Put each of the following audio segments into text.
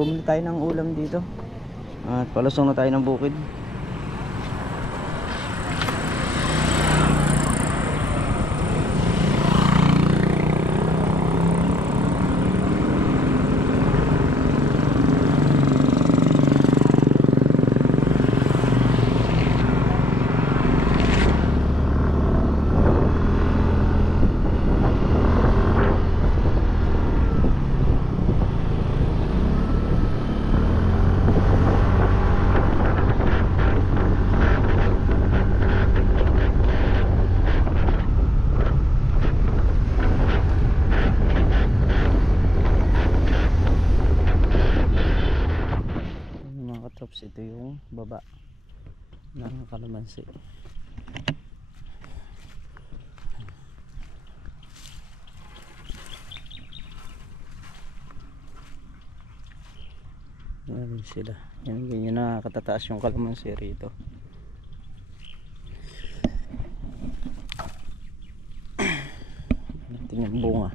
bumili tayo ng ulam dito at palusong na tayo ng bukid. Ito yung baba ng kalamansi. Yan sila. Yan, ganyan na katataas yung kalamansi rito. Natin yung bunga.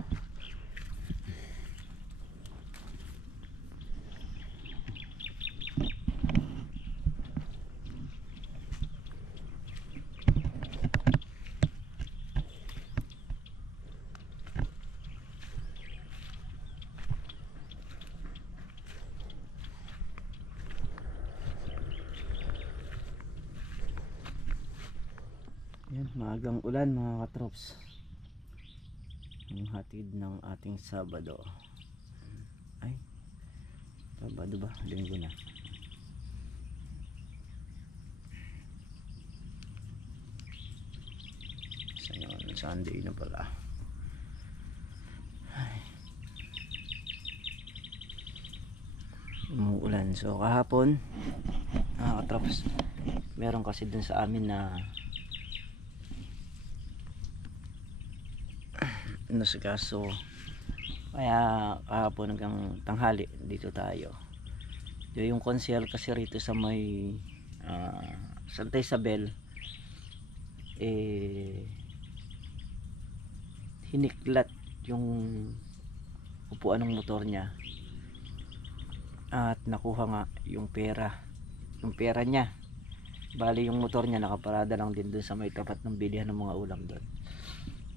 Yan, maagang ulan mga katrops. Ang hatid ng ating Sabado. Ay, Sabado ba? Linggo na. So yun, Sunday na pala. Ay, umuulan. So kahapon mga katrops, meron kasi dun sa amin na nasikaso, kaya kahapon hanggang tanghali dito tayo. Yung konsehal kasi rito sa may Santa Isabel hiniklat yung upuan ng motor niya at nakuha nga yung pera niya. Bali yung motor niya nakaparada lang din dun sa may tapat ng bilihan ng mga ulam doon.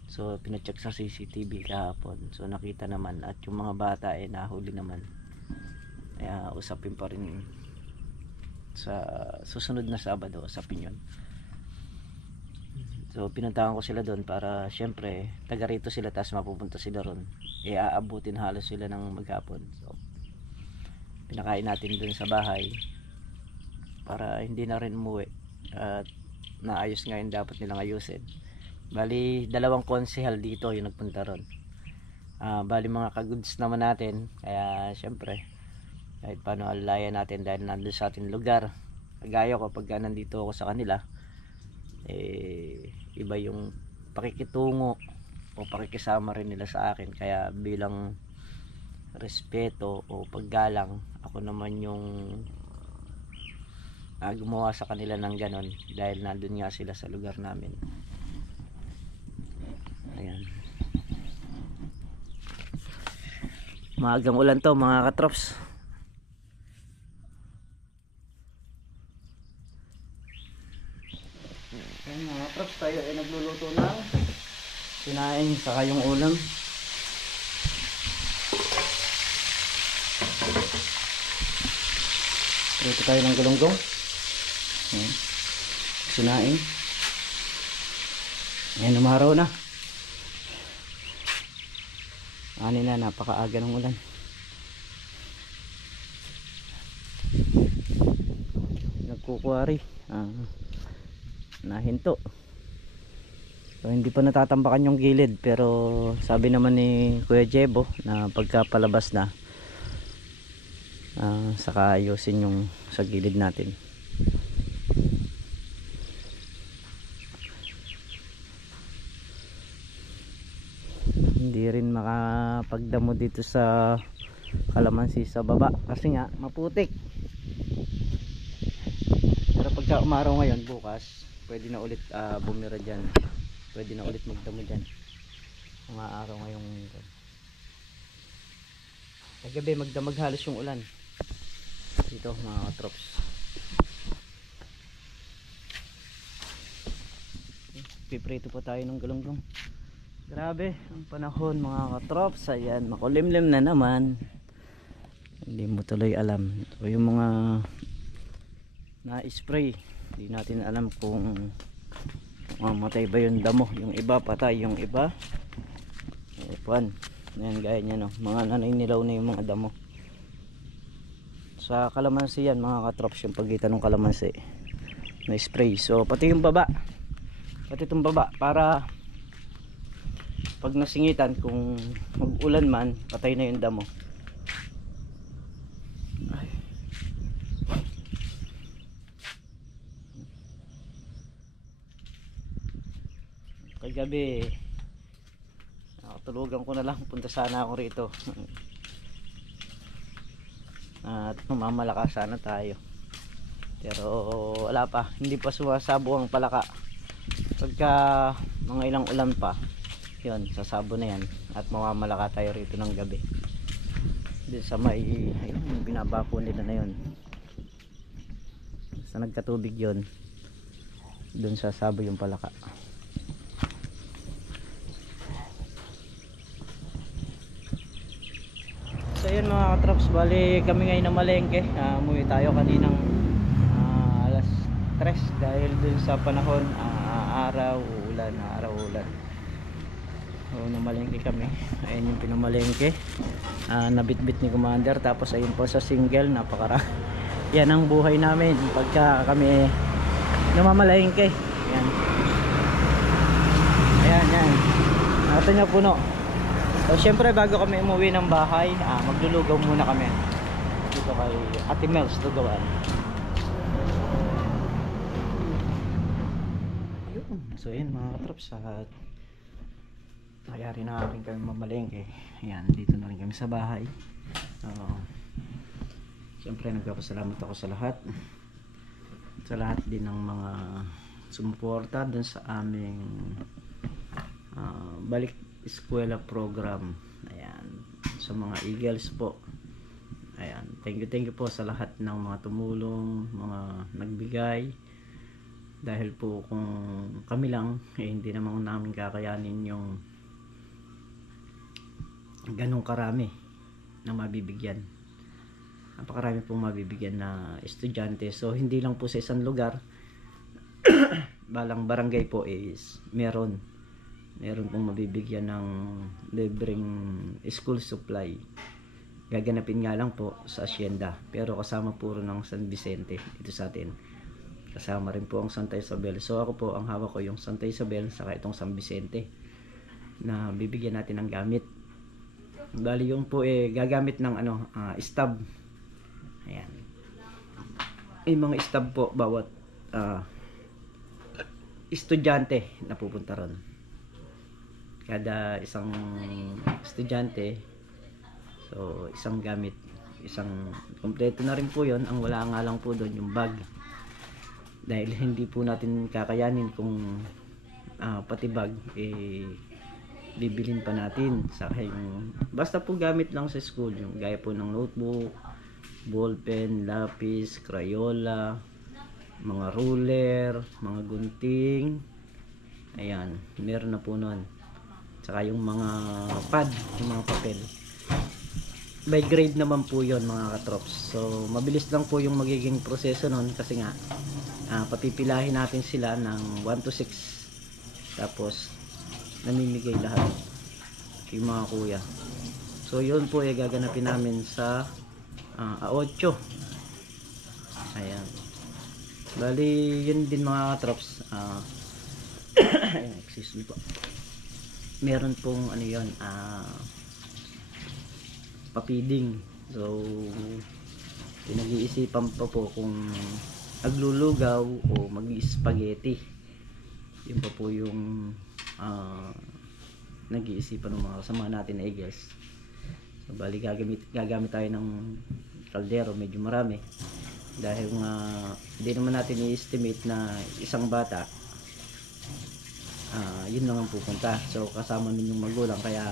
So pinacheck sa CCTV kahapon, so nakita naman, at yung mga bata nahuli naman. Kaya usapin pa rin sa susunod na Sabado, usapin yun. So pinuntahan ko sila doon para syempre taga rito sila, tas mapupunta sila ron, aabutin halos sila ng maghapon. So pinakain natin doon sa bahay para hindi na rin umuwi, at naayos nga yung dapat nilang ayusin. Bali dalawang konsehal dito yung nagpunta ron. Bali mga kagoods naman natin, kaya syempre kahit paano alalayan natin dahil nandun sa ating lugar. Kagaya ko pagka nandito ako sa kanila, iba yung pakikitungo o pakikisama rin nila sa akin. Kaya bilang respeto o paggalang, ako naman yung gumawa sa kanila ng ganon dahil nandun nga sila sa lugar namin. Ayan. Maagang ulan to mga katrops. Ayan mga katrops, tayo ay nagluluto ng sinaing saka yung ulam. Luto tayo ng galunggong. Ayan. Sinaing. Ayan, umaraw na. Ani na, napakaaga ng ulan. Nagkukuwari. Nahinto. So, hindi pa natatambakan yung gilid, pero sabi naman ni Kuya Jebo na pagka palabas na, saka ayusin yung sa gilid natin. Hindi rin makapagdamo dito sa kalamansi sa baba kasi nga maputik. Pero pagka umaraw ngayon, bukas pwede na ulit bumira dyan, pwede na ulit magdamo dyan mga araw ngayong kagabi. Magdamag halos yung ulan. dito mga katrops. Piprito pa tayo ng galunggong. Grabe ang panahon mga katrops. Ayan, makulimlim na naman. Hindi mo tuloy alam. So yung mga na-spray, hindi natin alam kung mamatay ba yung damo. Yung iba patay, yung iba puwan. Ayan, gaya nyo no, mga naninilaw na yung mga damo. Sa kalamansi yan mga katrops, yung pagitan ng kalamansi na spray. So pati yung baba, pati itong baba, para pag nasingitan kung mag-ulan man, patay na yung damo. Ay. Kagabi nakatulugan ko na lang, punta sana ako rito at mamamalakas sana tayo, pero wala pa, hindi pa sumasabo ang palaka. Pagka mga ilang ulan pa yun, sasabo na yan at mamamalaka tayo rito ng gabi. Dito sa may ayun, binabako nila na yun, sa nagkatubig yun, dun sasabo yung palaka. So yun mga katrops, bali kami ngayon na malengke. Umuwi tayo kaninang alas 3 dahil dun sa panahon, araw-ulan. So namalengke kami. Ayun yung pinamalengke, nabitbit ni Commander. Tapos ayun po sa single, napakara. Yan ang buhay namin pagka kami namamalengke. Yan. Ayan. Ito nyo puno. So syempre bago kami umuwi ng bahay, maglulugaw muna kami dito kay Ate Mels Lugawan. So yun mga katrops, nangyari na rin kami mamalengke. Ayan, dito na rin kami sa bahay. Syempre nagpapasalamat ako sa lahat din ng mga sumuporta dun sa aming balik eskwela program. Ayan, sa mga Eagles po. Ayan, thank you po sa lahat ng mga tumulong, mga nagbigay, dahil po kung kami lang hindi naman namin kakayanin yung ganong karami na mabibigyan. Napakarami pong mabibigyan na estudyante. So hindi lang po sa isang lugar, balang barangay po is meron pong mabibigyan ng libreng school supply. Gaganapin nga lang po sa asyenda, pero kasama puro ng San Vicente ito sa atin. Kasama rin po ang Santa Isabel. So ako po, ang hawak ko yung Santa Isabel saka itong San Vicente na bibigyan natin ng gamit. Bali yung po gagamit ng stab. Ayan, yung mga stab po bawat estudyante na pupunta ron. Kada isang estudyante, so isang gamit, isang kompleto na rin po yon. Ang wala nga lang po doon yung bag, dahil hindi po natin kakayanin kung pati bag bibilin pa natin. Saka yung basta po gamit lang sa school, yung gaya po ng notebook, ballpen, lapis, crayola, mga ruler, mga gunting. Ayan, meron na po nun. Saka yung mga pad, yung mga papel. By grade naman po yon mga katrops. So mabilis lang po yung magiging proseso nun, kasi nga papipilahin natin sila ng 1 to 6, tapos namimigay lahat yung mga kuya. So yun po gaganapin namin sa 8. Ayan, bali yun din mga katrops. Excuse me po, meron pong yun, papiding. So pinag-iisipan pa po kung naglulugaw o mag-spaghetti. Yun pa po yung nag-iisipan ng mga kasama natin na Eagles. So bali gagamit tayo ng kaldero, medyo marami, dahil nga hindi naman natin i-estimate na isang bata yun lang ang pupunta. So kasama nun yung magulang, kaya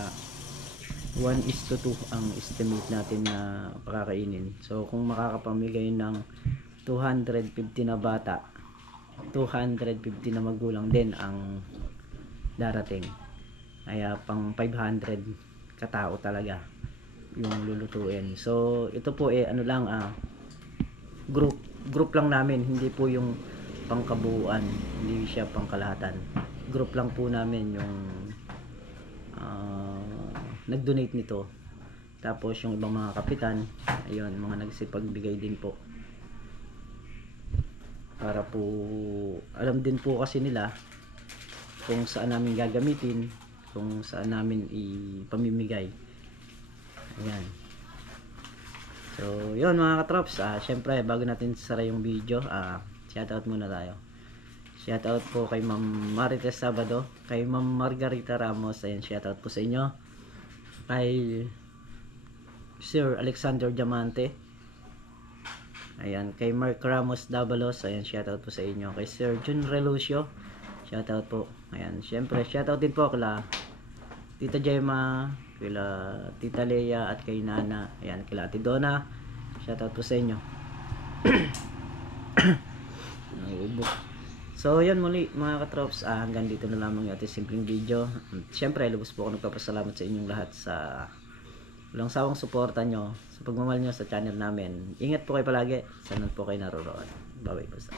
1:2 ang estimate natin na pakakainin. So kung makakapamigay ng 250 na bata, 250 na magulang din ang darating. Kaya pang 500 katao talaga yung lulutuin. So ito po ano lang, group lang namin, hindi po yung pangkabuuan, hindi siya pangkalahatan. Group lang po namin yung nag-donate nito. Tapos yung ibang mga kapitan, ayun, mga nagsipagbigay din po. Para po alam din po kasi nila kung saan namin gagamitin, kung saan namin ipamimigay. Ayan. So, yun mga katrops, syempre bago natin sara yung video, shoutout muna tayo. Shoutout po kay Ma'am Marites Sabado, kay Ma'am Margarita Ramos, ayan, shoutout po sa inyo. Kay Sir Alexander Diamante, ayan, kay Mark Ramos Dabalos, ayan, shoutout po sa inyo. Kay Sir Jun Relucio, shoutout po. Ayan, syempre shoutout din po kila Tita Gemma, kila Tita Leia at kay Nana. Ayan, kila Ate Donna, shoutout po sa inyo. So yan muli mga katrops, hanggang dito na lamang yung ating simpleng video. Syempre lubos po ako nagpapasalamat sa inyong lahat sa walang sawang suporta nyo, sa pagmamahal nyo sa channel namin. Ingat po kayo palagi, saan po kayo naroroon. Bye bye po sa